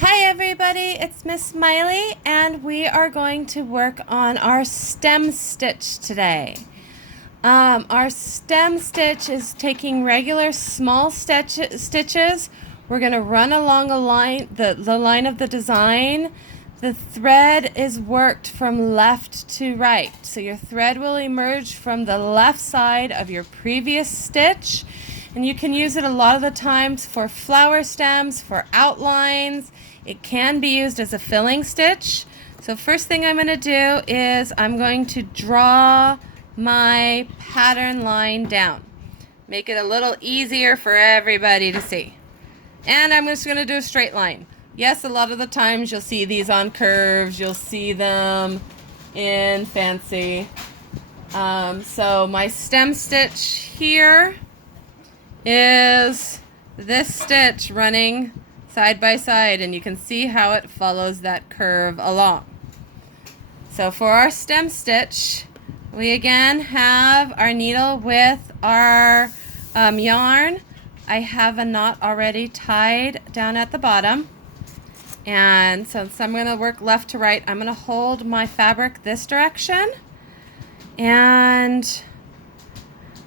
Hi everybody, it's Miss Smiley and we are going to work on our stem stitch today. Our stem stitch is taking regular small stitches. We're going to run along a line, the line of the design. The thread is worked from left to right. So your thread will emerge from the left side of your previous stitch. And you can use it a lot of the times for flower stems, for outlines. It can be used as a filling stitch. So first thing I'm going to do is I'm going to draw my pattern line down. Make it a little easier for everybody to see. And I'm just going to do a straight line. Yes, a lot of the times you'll see these on curves. You'll see them in fancy. So my stem stitch here is this stitch running side by side, and you can see how it follows that curve along. So for our stem stitch, we again have our needle with our yarn. I have a knot already tied down at the bottom, and since I'm going to work left to right, I'm going to hold my fabric this direction, and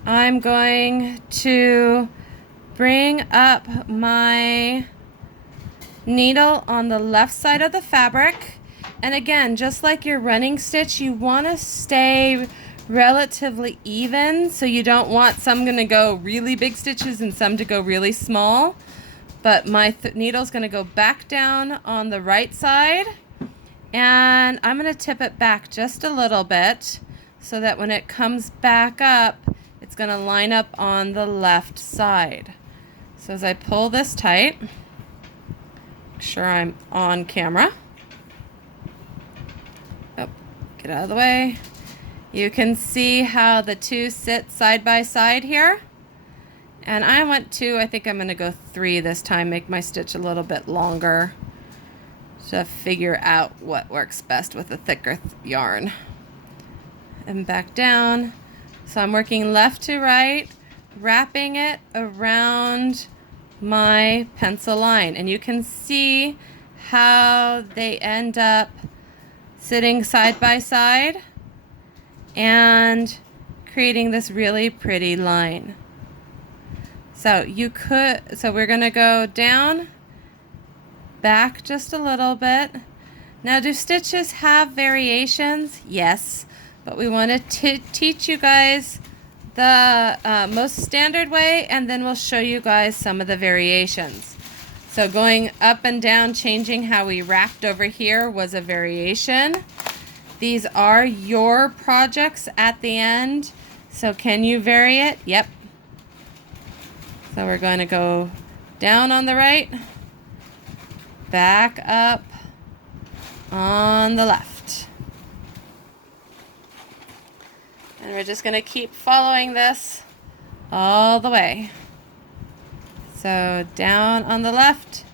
I'm going to bring up my needle on the left side of the fabric. And again, just like your running stitch, you want to stay relatively even, so you don't want some going to go really big stitches and some to go really small. But my needle's going to go back down on the right side, and I'm going to tip it back just a little bit so that when it comes back up, it's going to line up on the left side. So as I pull this tight, make sure I'm on camera. Oh, get out of the way. You can see how the two sit side by side here. And I went 2, I think I'm going to go 3 this time, make my stitch a little bit longer to figure out what works best with a thicker yarn. And back down. So I'm working left to right, wrapping it around my pencil line, and you can see how they end up sitting side by side and creating this really pretty line. So we're going to go down, back just a little bit. Now, do stitches have variations? Yes, but we want to teach you guys the most standard way, and then we'll show you guys some of the variations. So going up and down, changing how we wrapped over here was a variation. These are your projects at the end, so can you vary it? Yep. So we're going to go down on the right, back up on the left. And we're just going to keep following this all the way. So down on the left,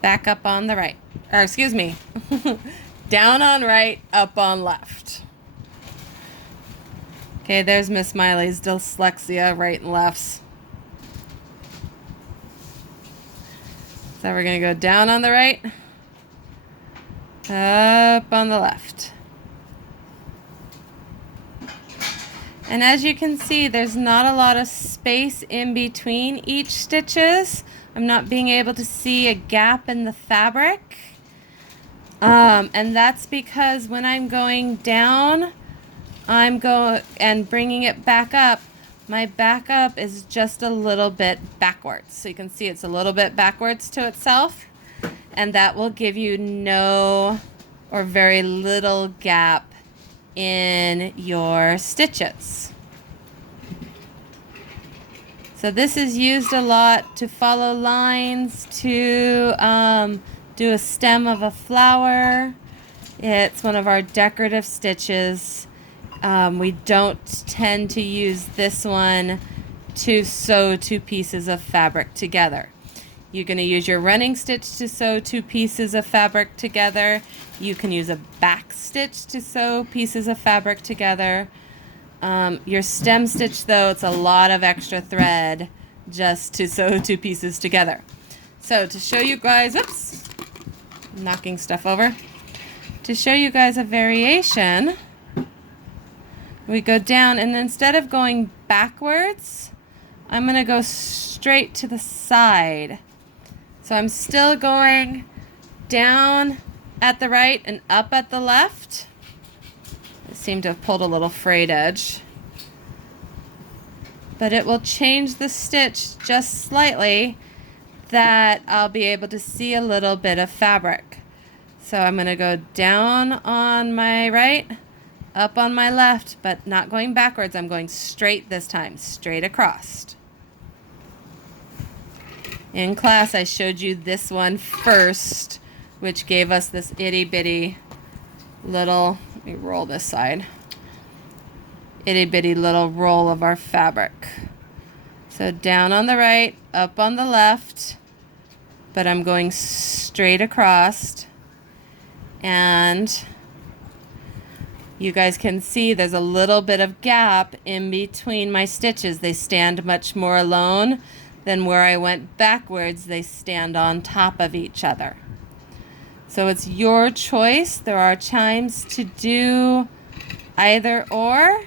back up on the right. Or excuse me, down on right, up on left. Okay, there's Miss Smiley's dyslexia, right and lefts. So we're going to go down on the right, up on the left. And as you can see, there's not a lot of space in between each stitches. I'm not being able to see a gap in the fabric. And that's because when I'm going down, I'm going and bringing it back up, my back up is just a little bit backwards. So you can see it's a little bit backwards to itself, and that will give you no or very little gap in your stitches. So this is used a lot to follow lines, to do a stem of a flower. It's one of our decorative stitches. We don't tend to use this one to sew 2 pieces of fabric together. You're going to use your running stitch to sew 2 pieces of fabric together. You can use a back stitch to sew pieces of fabric together. Your stem stitch, though, it's a lot of extra thread just to sew 2 pieces together. So to show you guys, oops, knocking stuff over. To show you guys a variation, we go down, and instead of going backwards, I'm going to go straight to the side. So I'm still going down at the right and up at the left. I seem to have pulled a little frayed edge. But it will change the stitch just slightly that I'll be able to see a little bit of fabric. So I'm going to go down on my right, up on my left, but not going backwards. I'm going straight this time, straight across. In class, I showed you this one first, which gave us this itty bitty little, let me roll this side, itty bitty little roll of our fabric. So down on the right, up on the left, but I'm going straight across. And you guys can see there's a little bit of gap in between my stitches. They stand much more alone than where I went backwards. They stand on top of each other. So it's your choice. There are times to do either or,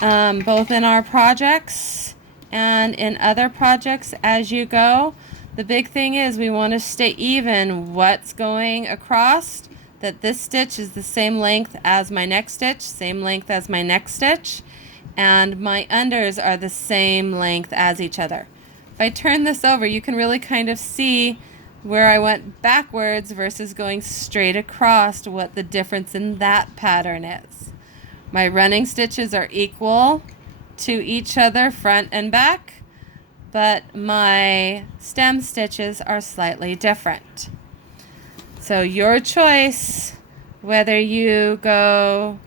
both in our projects and in other projects as you go. The big thing is we want to stay even what's going across, that this stitch is the same length as my next stitch, same length as my next stitch, and my unders are the same length as each other. If I turn this over, you can really kind of see where I went backwards versus going straight across, what the difference in that pattern is. My running stitches are equal to each other, front and back, but my stem stitches are slightly different. So your choice, whether you go,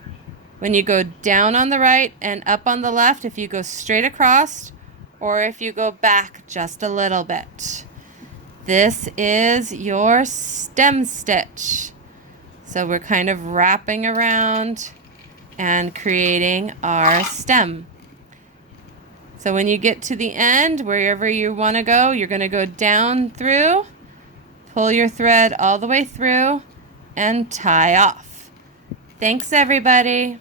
when you go down on the right and up on the left, if you go straight across, or if you go back just a little bit. This is your stem stitch. So we're kind of wrapping around and creating our stem. So when you get to the end, wherever you want to go, you're going to go down through, pull your thread all the way through, and tie off. Thanks, everybody.